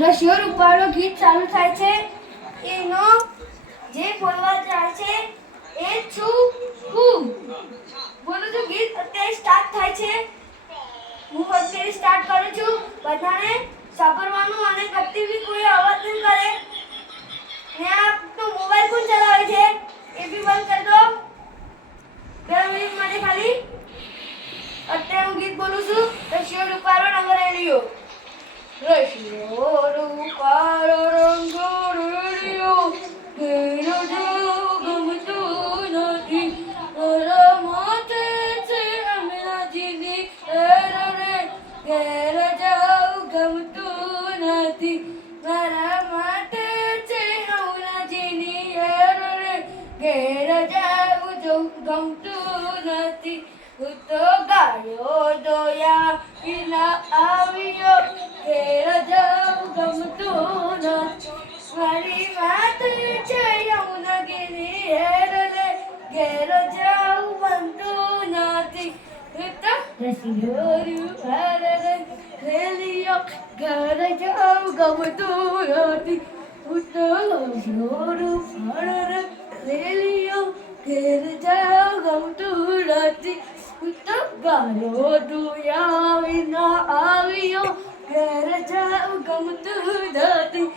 રશિયો રૂપાળો ગીત ચાલુ થાય છે એનો જે બોલવા જાય છે એ છું હું બોલું છું. ગીત અત્યારે સ્ટાર્ટ થાય છે. હું અત્યારે સ્ટાર્ટ કરું છું. બધાને સાંભળવાનું અને કદી બી કોઈ અવાજ નહીં કરે ને આ તો મોબાઈલ પણ ચલાવે છે એ બી બંધ કરી દો. 2 મિનિટ માટે ખાલી. અત્યારે હું ગીત બોલું છું. રશિયો રૂપાળો નંબર રેડિયો. રશિયો રૂપાળો રંગો રેડિયો ઘેરો જો ગમતું નથી મારા માથે છે અમલાજીની રે ઘેર જાઉં ગમતું નથી મારા માથે છે અમલાજીની રે ઘેર જાઉં ગમતું નથી. હું તો ગાયો દોયા વિના આવ્યો ઘેર જાઉં ગમતું નથી મારી માથે છે યમુનાગીરી હેરલે ઘેર જાઉં ગમતું નથી. હું તો રસિયો રૂપાળો રેલિયો ઘેર જાઉં ગમતું નથી. હું તો રસિયો રૂપાળો રેલિયો ઘેર જાઉં ગમતું નથી. હું તો ગાયો દોયા વિના આવ્યો ઘેર જાઉં ગમતું નથી